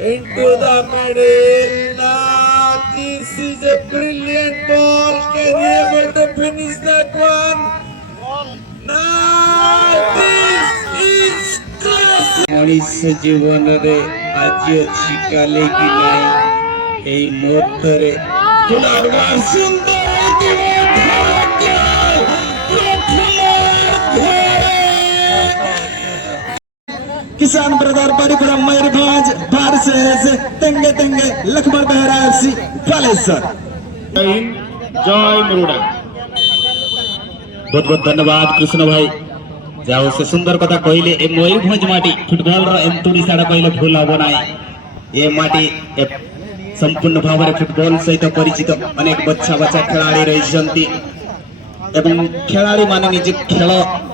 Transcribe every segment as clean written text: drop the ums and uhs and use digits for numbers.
into the middle. Now this is a brilliant ball. Can he able to finish that one? Now this is classic. Manish जीवन रे आज अच्छी काले की नहीं ए मोटरे पुनर्वा सुंदर किसान ब्रदर परिपुरा मयूरभंज बार से तेंगे तेंगे लखबर बहरा एफसी बालेश्वर जय मुरुडा। बहुत बहुत धन्यवाद कृष्ण भाई जाओ से सुंदर कथा कहले ए मयूरभंज माटी फुटबॉल रो एंतुरी साडा कहले भूल हबो नाही। ए माटी संपूर्ण भाव में फुटबॉल सहित परिचित अनेक बच्चा खिलाड़ी रही एवं खिलाड़ी माने निज खेल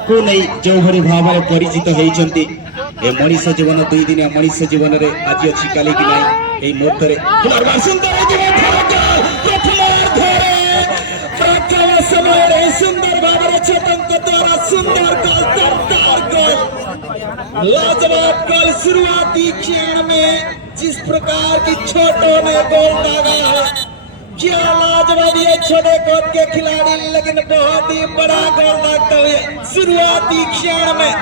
को नहीं जो भरी भाव में परिचित होती ए मनीष जीवन 2 दिन मनीष जीवन रे आज अच्छी काली की नहीं ए मुहूर्त सुंदर भाव में चेतन द्वारा सुंदर लाजवाब गोल शुरुआती क्षण में जिस प्रकार की छोटों ने गोल दागा है क्या लाजवाब ये छोटे कोट के खिलाड़ी लेकिन बहुत ही बड़ा गोल दागते हुए शुरुआती क्षण में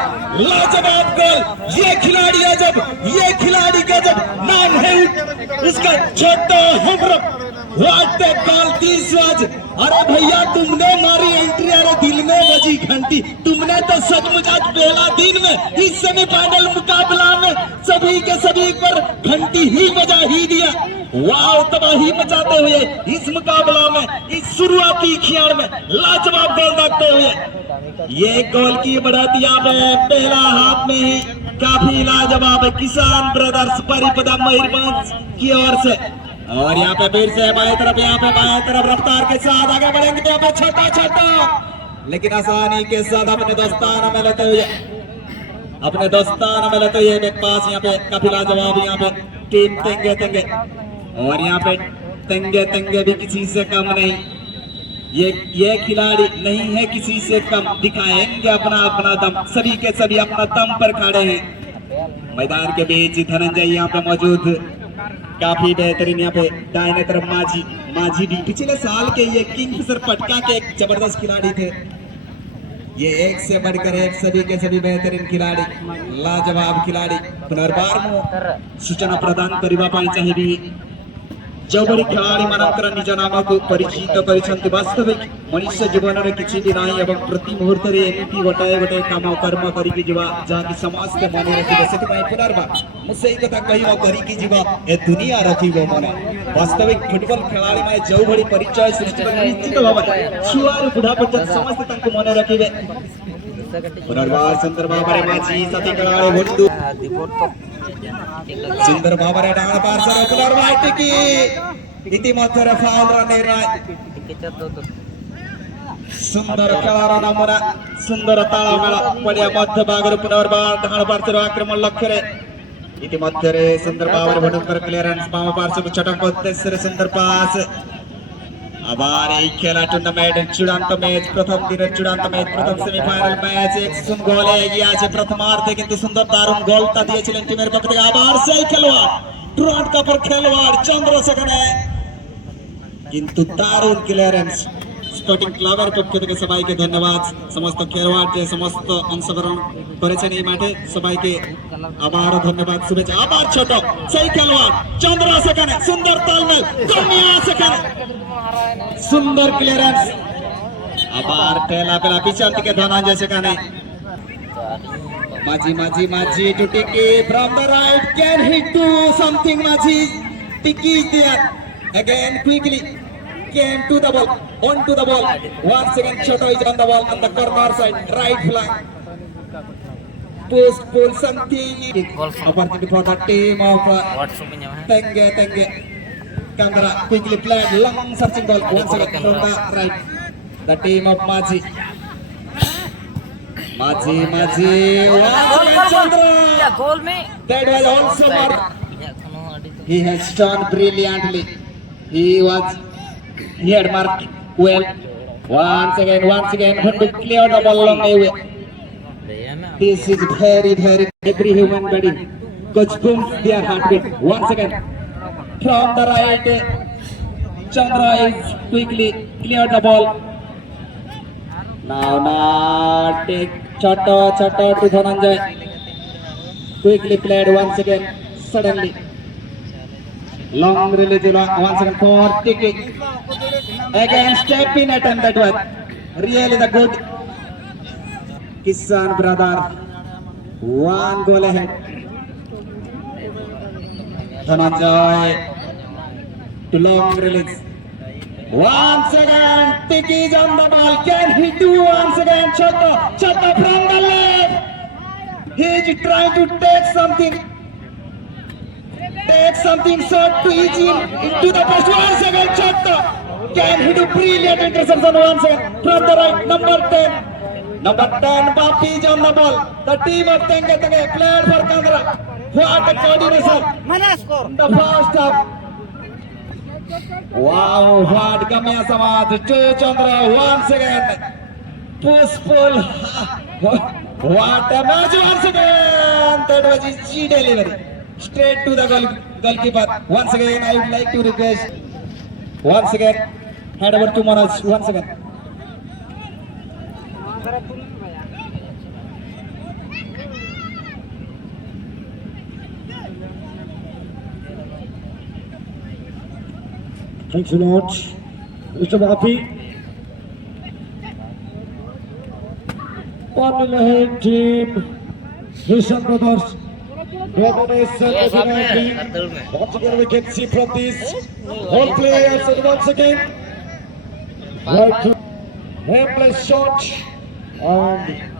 लाजवाब गोल। ये खिलाड़ी अजब ये खिलाड़ी का जब नाम है उसका छोटा हमरम वाटते गोल 30 आज। अरे भैया तुमने मारी एंट्री अरे दिल में बजी घंटी तुमने तो सचमुच आज पहला दिन में इस सेमीफाइनल मुकाबला में सभी के सभी पर घंटी ही बजा ही दिया। वाह तबाही मचाते हुए इस मुकाबला में इस शुरुआती क्षण में लाजवाब गोल दागते हुए ये गोल की बढ़ती यहाँ पे पहला हाफ में ही काफी लाजवाब किसान ब्रदर्स परिपदा मयूरभंज की ओर से। और यहाँ पे फिर से बाएं तरफ रफ्तार के साथ आगे बढ़ेंगे यहाँ पे छोटा लेकिन आसानी के साथ अपने दोस्ताना में लेते हुए पास यहाँ पे काफी लाजवाब यहाँ पे टीम तेंगे और यहाँ पे तेंगे भी किसी से कम नहीं। ये खिलाड़ी नहीं है किसी से कम दिखाएंगे अपना दम सभी के सभी अपना दम पर खड़े हैं। मैदान के बीच धनंजय यहाँ पे मौजूद काफी बेहतरीन यहाँ पे दाहिने तरफ माझी भी पिछले साल के ये किंगफिशर पटका के एक जबरदस्त खिलाड़ी थे। ये एक से बढ़कर एक सभी के सभी बेहतरीन खिलाड़ी लाजवाब खिलाड़ी पुनर्बार सूचना प्रदान करवा पाई चाहिए जो बड़ी खिलाड़ी मानकर निज नाम को परिचित कर वास्तविक मनुष्य जीवन में किसी भी नहीं एवं प्रति मुहूर्त एमती गोटे काम कर्म करके जहाँकि समाज के मन रखिए से पुनर्बार मुझे यही कथा कह करके ए दुनिया रखिबो मन वास्तविक फुटबॉल खिलाड़ी में जो बड़ी परिचय सृष्टि निश्चित भाव छुआर बुढ़ा पर्यंत समस्त मन रखिबे। पुनर्बार सुंदर भाव माझी सती खिलाड़ी भोटू सुंदर भाव डाण पार्श्व पुनर्बार टिकी इतिमध्ये फाउल निर्णय सुंदर खेलार नमूना सुंदर तालमेल पड़िया मध्य भाग पुनर्बार डाण पार्श्व आक्रमण लक्ष्य इतिमध्ये सुंदर भाव भटुकर क्लियरेंस बाम पार्श्व छटक सुंदर पास आबार खेला टूर्नामेंट चूड़ान्त मैच प्रथम दिन चूड़ान्त मैच प्रथम सेमीफाइनल मैच एक सुन गोल है प्रथमार्धे किंतु सुंदर दारुण गोलटा दिएছিলেন टीमेर पक्ष থেকে आबार से खेलोয়াড় टोरंटो का पर खेलोয়াড় चंद्रशेखर किंतु दारुण क्लियरेंस स्पोर्टिंग क्लाबर पक्ष থেকে সবাইকে ধন্যবাদ समस्त খেলোয়াড় যে সমস্ত অংশগ্রহণ করেছেন এই মাঠে সবাইকে আবারও ধন্যবাদ শুভেচ্ছা। আবার ছোট সেই খেলোয়াড় চন্দ্রশেখর সুন্দর তালমেল দুনিয়া সেখানে सुंदर क्लियरेंस आबार टेला पेला पीछे दिखे धनंजय सेखाने माझी to Tiki from the right can hit to something माझी Tiki is there again quickly came to the ball onto the ball once again Choto is on the ball on the corner side right flank post pull something opportunity for the team of Tenge Kandara quickly played long searching goal once again from the right the team of Maji once again Chandra goal mein that was also marked he has done brilliantly he had marked well once again Bhandu cleared the ball long way this is very every human body Coach their heartbeat. Once again, from the right, Chandra is quickly cleared the ball. Now take Chato to Dhananjay. Quickly played once again, suddenly. Long release once again for Tiki. Again, step in attempt that one. Really the good Kisan brother. One goal ahead. Dhananjay to long release. Once again, Tiki is on the ball. Can he do once again? Chato from the left. He is trying to take something short to easy into the post. Once again, Chato. Can he do brilliant interception once again from the right? Number 10, Bapi is on the ball. The team of Tenge played for Kandra. What a coordination in the first half. Wow, what Kamya Samaj to Chandra once again. Push-pull. What a match once again. That was easy delivery. Straight to the goalkeeper. Once again, I would like to request. Once again, hand over to Manoj. Once again. Thanks a lot, Mr. Bapi. 1-0 ahead, team Nishan Brothers. Domination of the team. Once again, we can see from this whole players and once again, right to aimless shot and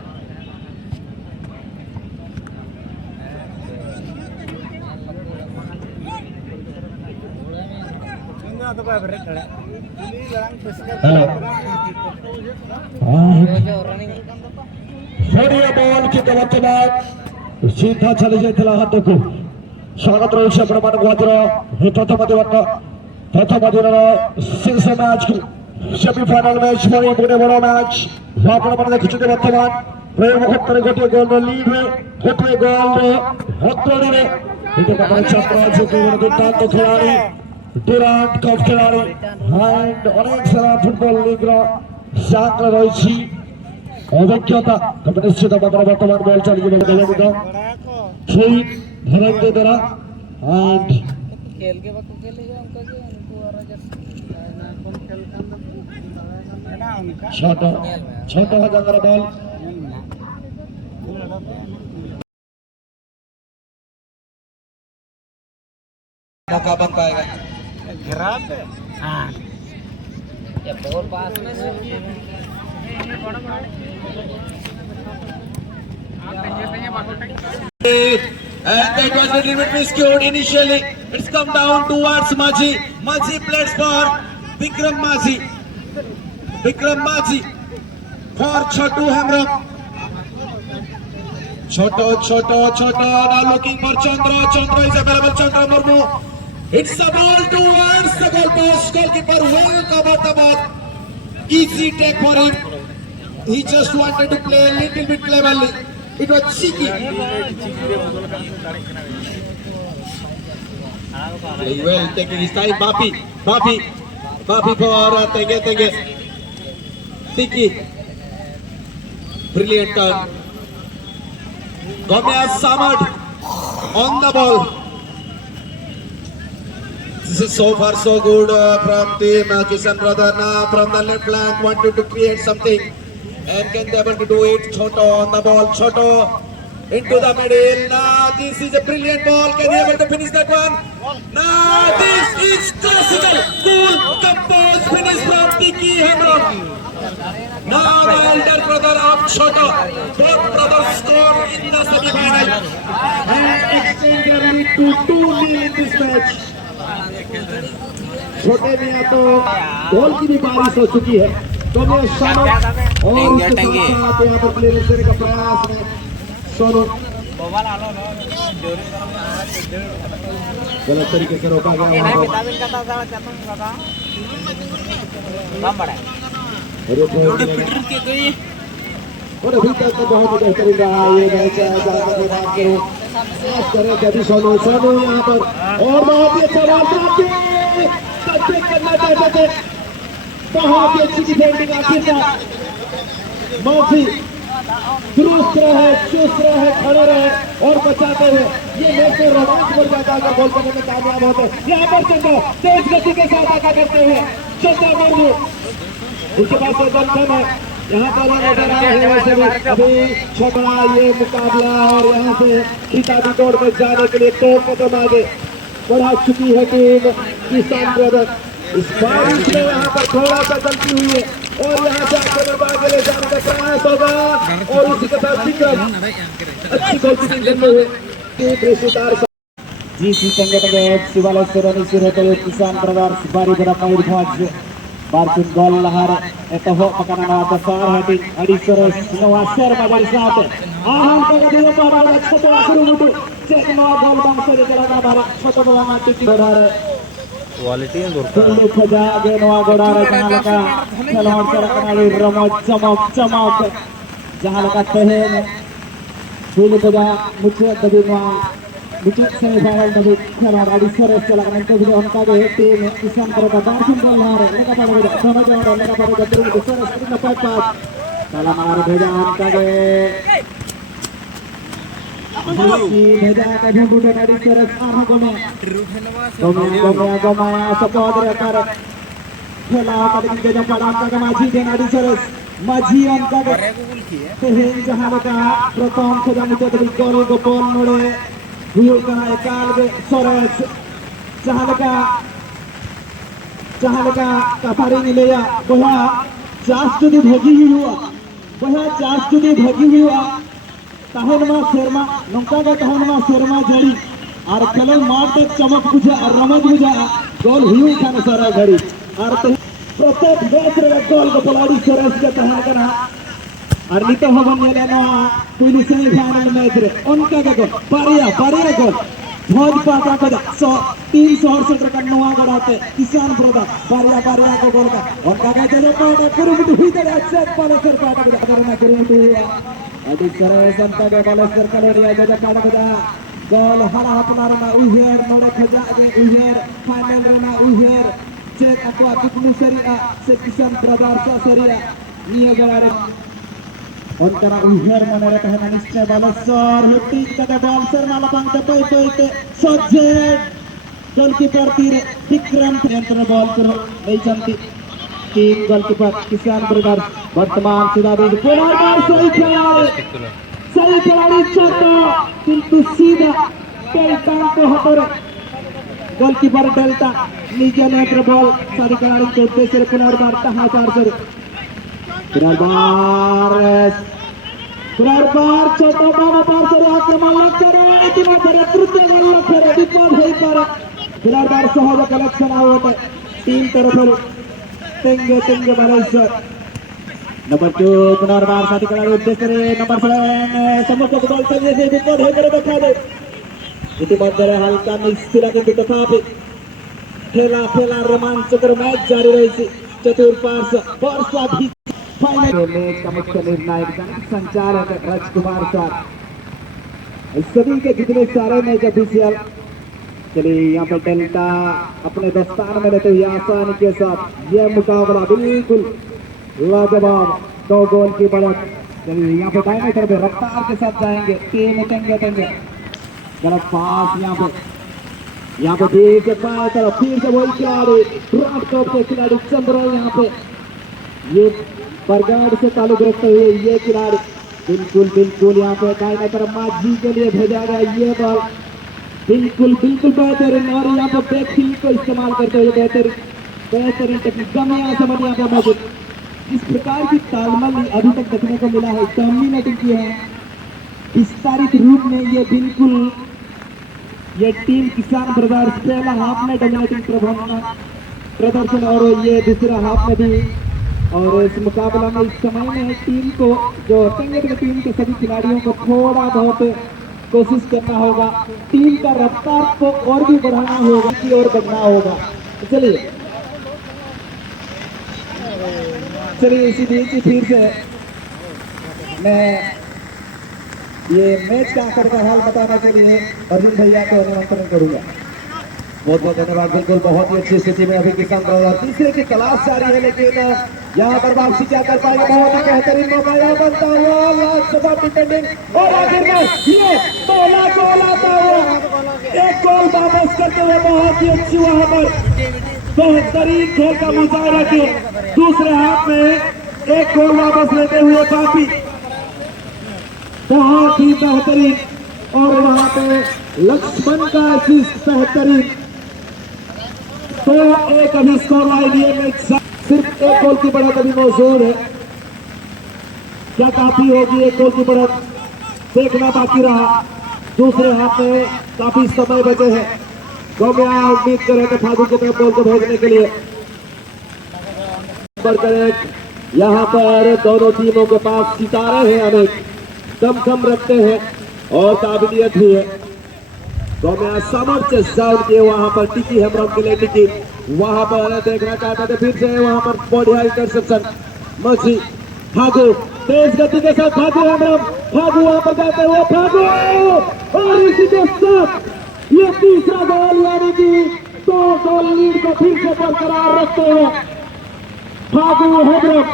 बढ़िया ball की वर्तमान सीधा चली जाता हाथ को स्वागत रही प्रमाण प्रथम दिन शीर्ष मैच को सेमिफाइनल मैच पर गोटे बड़ मैच आपने देखुं बर्तमान प्रेम मुहूर्त गोटे गोल लीड गोटे गोल हतोड़ी चंद्र दुर्दांत खिलाड़ी डुरांट कप खिलाड़ी एंड अनेक सारा फुटबॉल लीग साथ रही अभिज्ञता तब निश्चित बर्तमान बॉल चलिए धरंगे द्वारा एंड छोटा जंगल बॉल मौका बन पाएगा And that was a little bit miscued initially. It's come down towards Maji. Maji plays for Vikram Maji for Chotu Hemram. Choto now looking for Chandra is available. Chandra Murmu. It's a ball towards the goalpost. Goalkeeper well covered the ball. Easy take for him. He just wanted to play a little bit cleverly. It was cheeky. Very well taking his time. Bapi for Tenge. Tiki. Brilliant turn. Gomez Samad on the ball. This is so far so good from team Kisan brother. Now from the left flank wanted to create something and can be able to do it. Choto on the ball. Choto into the middle. Now this is a brilliant ball. Can he able to finish that one? Now this is classical. Cool composed finish from Tiki Hemram. Now the elder brother of Choto. Both brothers score in the semi-final and extend their lead to 2-0 in this match. छोटे में तो गोल की भी बारिश हो चुकी है तो मैं शाम और उसके साथ यहाँ पर प्ले करने का प्रयास है सोनू गलत तरीके से रोका गया और अभी तक तो बहुत बेहतरीन रहा ये मैच करे कभी सोनू सोनू यहाँ पर और बहुत ही अच्छा करना चाहते थे, बहुत ही अच्छी डिफेंडिंग आखिरकार माफी दुरुस्त रहे, चुस्त रहे, खड़े रहे और बचाते हुए ये मैच में रोमांच बढ़ जाता है, गोल करने में कामयाब होते हैं। यहाँ पर चंद्र तेज गति के साथ आगा करते हुए चंद्र मौजू उसके पास से दर्शन है, यहाँ पर नजर आ रहे वैसे भी अभी छोटा ये मुकाबला और यहाँ से खिताबी दौड़ में जाने के लिए 2 कदम आगे बढ़ा चुकी है टीम किसान ब्रदर। इस बारिश में यहाँ पर थोड़ा सा गलती हुई है और यहाँ से आगे ले जाने का प्रयास होगा और उसी के साथ विक्रम अच्छी गोलकीपिंग करते हुए टीम रिश्तेदार GC Tenggak Sibalas Serani Sirotol Kisan Brothers Bari berapa Irfan Barsun gol lahar etoho makanan besar hati adi seres nawasir magari sate aham ka dia para छोटो शुरू मुटु चेक नवा गोल bangsa di kelana barak छोटो bola mati berare quality है दूर Tulu khada ge nawa godare jahan laka khelwad kara kanali ramaj chamak jahan laka tehen tulu khada muche tadi nawa मुझे semifinal में खेला गाड़ी सरे चला करने के लिए उनका जो टीम किसान पर बारसन बॉल आ रहा है लगा पड़ेगा दोनों जो लगा पड़ेगा तुरंत सरे स्क्रीन पर पास साला मार भेजा उनका जो भेजा का ढूंढ गाड़ी सरे आहा गोमे सपोर्ट कर खेला कभी के जो पड़ा का माझी दे गाड़ी सरे माझी उनका तेहन जहां का प्रथम खोजा मुझे गोल गोल नोड़े हुई का एकाल के सोरेस चाहलका कफारी मिलेया बहा चास जुदी भगी हुआ तहन मा शर्मा नौका का तहन मा शर्मा जड़ी और कलर मार तक चमक बुझा और रमज बुझा गोल हुई खाने सारा घड़ी और प्रत्येक मैच रे गोल को पलाड़ी सोरेस के तहन करा और नितो हवन ये लेना पुलिस सेमीफाइनल मैच रे उनका गोल पारिया गोल भोज पाटा को 368 रन नवा गड़ाते किसान ब्रदर पारिया को गोल का उनका कहते हैं पाटा कुरुमुटु हुई दे अच्छे बालेसर पाटा को करना कुरुमुटु अधिक करे संता के बालेसर कलोरिया जजा पाटा को गोल हरा अपना रना उहेर नोड़े खजा उहेर फाइनल रना उहेर चेक अथवा कितनी सरिया से किसान ब्रदर का सरिया निये गड़ारे Ontara uher mana tahan niscaya balasor hutting kada balser malah pangka poi Sojed goalkeeper tire Vikram enter ball karo nahi chanti tim goalkeeper Kisan Brothers वर्तमान sudah di punar सही खिलाड़ी छोटा किंतु सीधा डेल्टा को हटोरे गोलकीपर डेल्टा नीचे नेत्र ball सारी खिलाड़ी के उद्देश्य से पुनर्बार कहां चार सर पुनर्बार छोटा बाबा पार से आक्रमण करे इतना करे तृतीय गोल करे विफल होई पारे पुनर्बार सहज कलेक्शन आवते टीम तरफ तेंगे बालेश्वर नंबर 2 पुनर्बार साथी खिलाड़ी उद्देश्य से नंबर 7 समूह को बॉल चले से विफल होई करे देखा दे इतिमध्ये हल्का निस्थिर किंतु तथापि खेला रोमांचकर मैच जारी रही चतुर्पार्श वर्षा भी फाइनल मैच का मुख्य निर्णायक संचालक राजकुमार सर सभी के जितने सारे मैच ऑफिशियल चलिए यहाँ पर डेल्टा अपने दस्तान में लेते हुए आसानी के साथ यह मुकाबला बिल्कुल लाजवाब 2 गोल की बढ़त। चलिए यहाँ पे दाहिने तरफ रफ्तार के साथ जाएंगे टीम तेंगे गलत पास यहाँ पे बीच के बाएं तरफ फिर से वही खिलाड़ी ड्रॉप टॉप के खिलाड़ी चंद्र यहाँ पे ये बरगाड़ से ताल्लुक रखते हुए ये खिलाड़ी बिल्कुल यहाँ पे दाहिने तरफ माझी के लिए भेजा गया ये बॉल बिल्कुल बेहतरीन और यहाँ पे बैक फील्ड को इस्तेमाल करते हुए बेहतरीन टेक्निक गमी समझ यहाँ पे मौजूद इस प्रकार की तालमेल अभी तक देखने को मिला है डोमिनेटिंग की है विस्तारित रूप में ये बिल्कुल ये टीम किसान ब्रदर्स पहला हाफ में डोमिनेटिंग प्रदर्शन और ये दूसरा हाफ में भी और इस मुकाबला में इस समय में टीम को जो टेंगेट टीम के सभी खिलाड़ियों को थोड़ा बहुत कोशिश करना होगा टीम का रफ्तार को और भी बढ़ाना होगा की ओर बढ़ना होगा। चलिए इसी बीच फिर से मैं ये मैच का आखिर का हाल बताने के लिए अर्जुन भैया को निमंत्रण करूंगा। बहुत बहुत धन्यवाद। बिल्कुल बहुत ही अच्छी स्थिति में अभी किसान ब्रदर तीसरे की तलाश जारी है, लेकिन यहाँ पर वापसी क्या कर पाएगा। बहुत ही बेहतरीन मौका यहाँ बनता हुआ लास्ट ओवर डिफेंडिंग और आखिर में ये पहला गोल आता हुआ, एक गोल वापस करते हुए बहुत ही अच्छी वहां पर बेहतरीन खेल का मुजाहरा किया। दूसरे हाथ में एक गोल वापस लेते हुए काफी बहुत ही बेहतरीन, और वहां पे लक्ष्मण का असिस्ट बेहतरीन। तो एक अभी स्कोर लाइन ये मैच सिर्फ एक गोल की बढ़त अभी मौजूद है। क्या काफी होगी एक गोल की बढ़त, देखना बाकी रहा। दूसरे हाथ में काफी समय बचे हैं। गौमिया उम्मीद करें कि फागू की तरफ बॉल को भेजने के लिए यहाँ पर दोनों टीमों के पास सितारे हैं, अनेक कम रखते हैं और काबिलियत भी है। तो मैं सामर्थ्य जाऊन के वहां पर टिकी हेमब्रम के लिए टिकी वहां पर देखना चाहते थे, फिर से वहां पर बढ़िया इंटरसेप्शन मछी फागू तेज गति के साथ फागू हेमब्रम फागू वहां पर जाते हुए फागू और इसी के साथ ये तीसरा गोल, यानी कि 2 गोल लीड को फिर से बरकरार रखते हुए फागू हेमब्रम।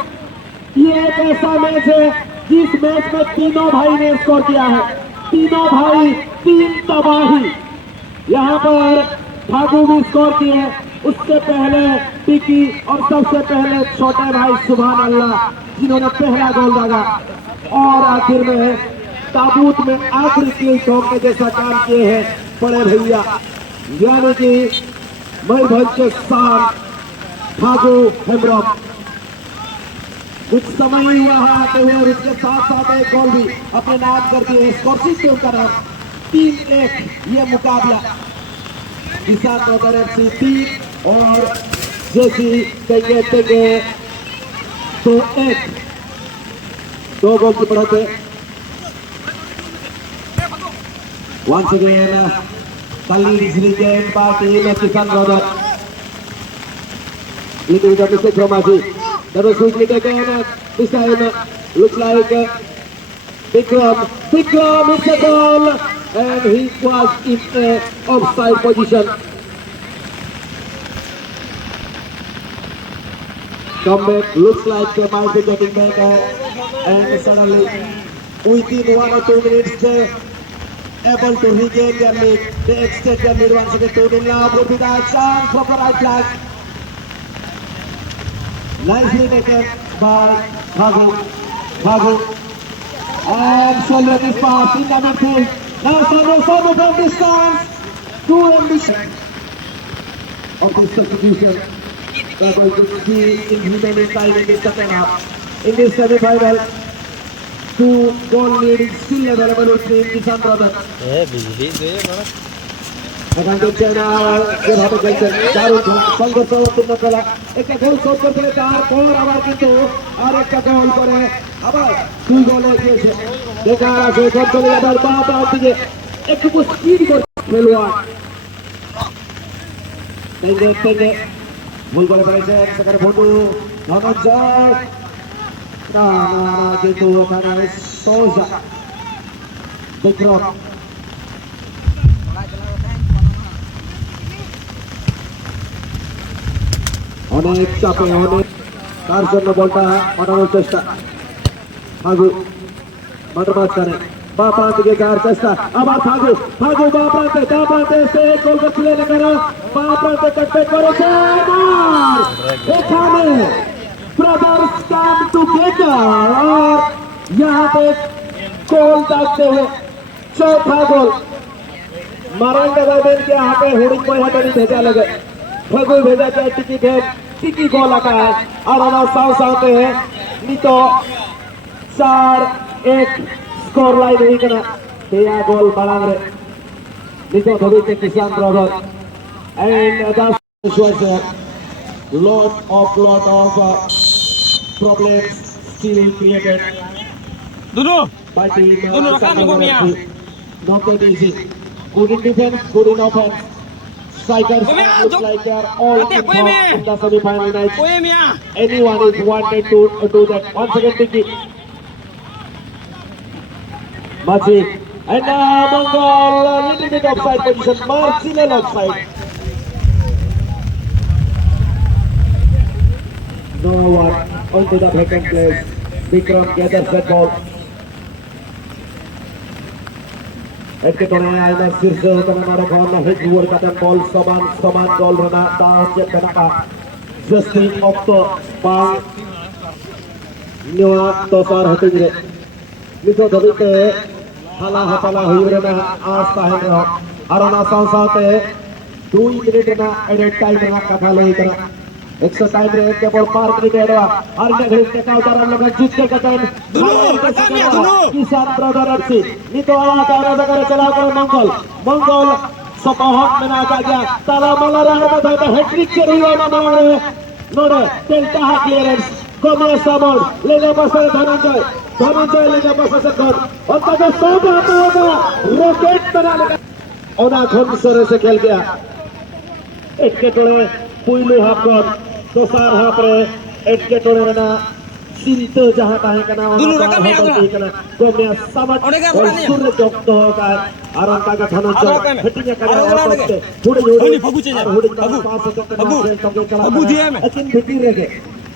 ये एक ऐसा मैच है जिस मैच में तीनों भाई ने स्कोर किया है, तीनों भाई 3 तबाही। यहाँ पर फागू भी स्कोर किए, उससे पहले टिकी और सबसे पहले छोटे भाई सुभान अल्लाह जिन्होंने पहला गोल दागा, और आखिर में ताबूत में आखिरी किल ठोकने जैसा काम किए हैं बड़े भैया, यानी कि मयूरभंज के शान फागू हेमब्रम। कुछ समय ही हुआ है आते हुए और इसके साथ साथ एक गोल भी अपने नाम कर दिए। स्कोरशीट पे उनका नाम 3-1 ये मुकाबला किसान ब्रदर FC 3 और जेसी तेंगे 2-1, 2 गोल की बढ़त है। Once again, the lead is regained by team Kisan Brother. Leading the mistake from Aziz. That was quickly taken, this time looks like Vikram hits the ball and he was in a offside position. Comeback looks like they might be getting back and suddenly within 1 or 2 minutes they able to regain their lead. They extend their lead once again to the now. Would be the chance from the right flag. Nicely taken by Bhagu. And shoulder this pass in the midfield. Now Sanu from distance. Too ambitious of this substitution. We are going to see in remaining time in this second half. In this semi-final, 2 goal lead is still available with the Kisan Brothers. बिजली दे बड़ा Advantage के भाव खेलते चारों संघर्ष उत्तीर्ण कला एक गोल शॉट करते 4 और आवाज किंतु और एक गोल करे अब 2 गोल है देखा से गोल चले बार बात आती है एक को स्पीड को खेलवा तेंगे गोल गोल करे से सकर फोटो दोनों जाओ ना किंतु खाना सोजा विक्रम অনেক চাপে অনেক তার জন্য বলটা মারানোর চেষ্টা ফাগু মাঠের মাঝখানে বা প্রান্ত থেকে যাওয়ার চেষ্টা আবার ফাগু বা প্রান্তে সে গোল করছিলেন কেন বা প্রান্তে কাটতে করেছে এখানে ब्रदर्स कम टुगेदर और यहाँ पे गोल दागते हुए 4था गोल मारेंगे बाबेन के यहाँ पे हुडिंग को यहाँ नहीं भेजा लगे फगु भेजा जाए टिकी गोल आता है और हमारा साथ है नहीं तो 4-1 स्कोर लाइन हुई करना तेरा गोल बड़ा रे नहीं तो भविष्य के किसान brother and that's was a lot of problems still created by the not that easy. Good in defense, good in offense. Strikers look like they are all involved in the semi-final match. Anyone is wanted to do that. Once again, Tiki. Machi. And Mongol, a little bit offside position, marginal offside. No one onto the second place. Vikram gathers that ball. Edke tone aina sirse utana nare khona hit over katan ball saman goal rana down che penaka. Justin of the ball. Nua tosar hatingre. Nito dhabite hala hapala huire na aasta hai na. Arana sausate 2 minute na edit time na katha lei kara. Extra time रे के ball पार करके एडवा हर के घड़ी के उतारा लगा जीत के कटन किसान ब्रदर अच्छी नी तो आला तारा करे चला कर मंगल सपहक में ना गया ताला मला रहा था हैट्रिक के रही ना मारे नोरे टेल्टा हा क्लियरेंस कोमे सामोड लेने बस धनंजय लेने बस से कर और तब सब आता होगा रॉकेट बना लगा ओना खन सरे से खेल गया एक के टोले पुइलू हाफ गन दोसार हाफ रे एक के टोले ना सिंतो जहां ताहे कना दुनु रकम में आगना कोमे सामट और सूर्य जब्त होगा आरंता का धनंजय हटिया करे और थोड़े फगु दिए में अचिन भेटी रे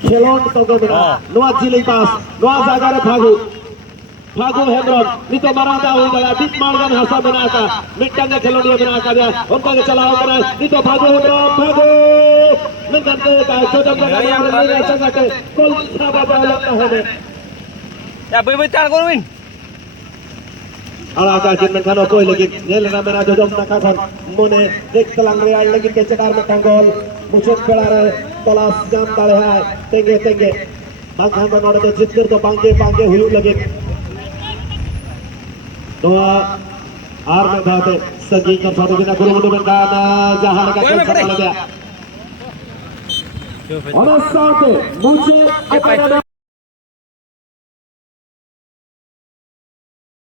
खेलोन तो गबरा नवा जिले पास नवा जागा रे फागु हेमरन नितो मरादा हो गया बीच मारगन हसा बना का मिटंगे खिलाड़ी बना का दिया उनको के चलाओ करे नितो फागु निकल के का छोटा बड़ा ले संगा के गोल छाबा लगता है या बई तार करूइन आला का जिन खानो कोई लेकिन नेलना मेरा जो जम ना का मोने देख तलंग रे आइ लेकिन के चकार में टंगोल मुझे पेड़ा रे तलाश जाम डाले है तेंगे बांगा में नोड़े तो जित कर तो बांगे हुई लगे तो आर में बात है संजीव का साथ बिना गुरु में का जहां का चल गया और साथ मुझे अपना